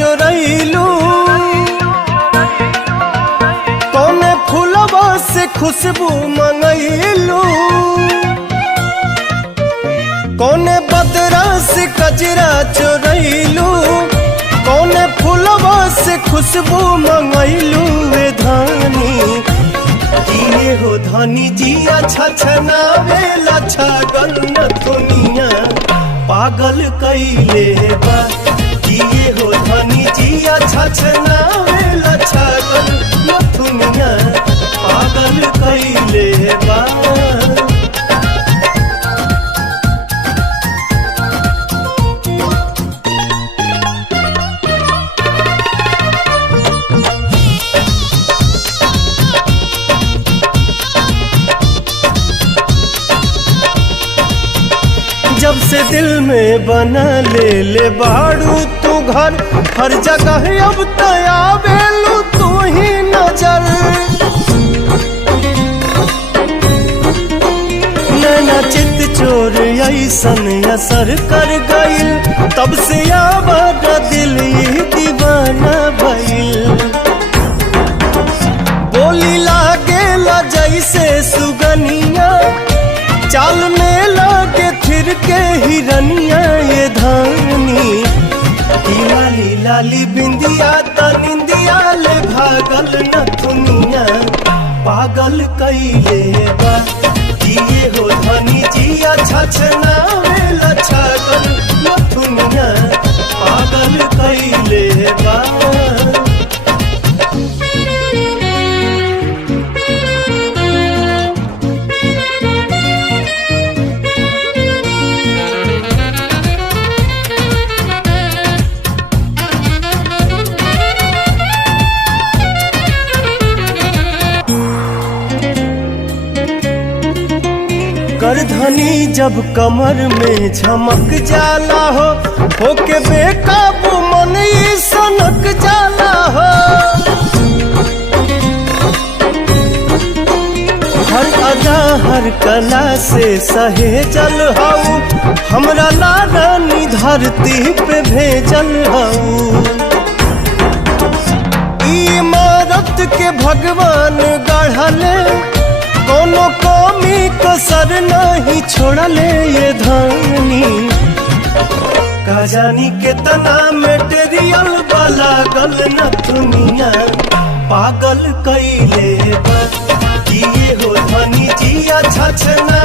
चोरैलू, कौने फूलवा से खुशबू मंगैलू, कौने बदरा से कजरा चोरैलू, कौने फूलवा से खुशबू मंगैलू। वे धानी किए हो धानी जिया छछनावे छगन दुनिया पागल कैले बा। किए हो धानी जिया छछनावे छगन दुनिया पागल कैले बा। जब से दिल में बना ले बाड़ू तू घर, हर जगह अब तया बेलू तू ही नजर। नैना चित चोर ऐसन असर कर गइल, तब से आवाज दिल ही दीवाना भइल। बोली लागेला जैसे सुगनिया, चाल में लागे फिर के हिरनिया। ये धानी लाली लाली बिंदिया निंदिया ले भागल न दुनिया पागल कैले बा। किए हो धानी जिया छछनावे छगन न दुनिया पागल कैले बा। करधनी जब कमर में झमक जाला हो, होके बेकाबू मन ही सनक जाला हो। हर अदा हर कला से सहेजल हऊ, हमरा लारानी धरती पे भेजल हऊ। इमारत के भगवान गढ़ले, कोनो कमी कसर नहीं छोड़ले। ये धानी का जानी कितना मेटेरियल वाला गल न दुनिया पागल कैले बा। किए हो धानी जिया छछना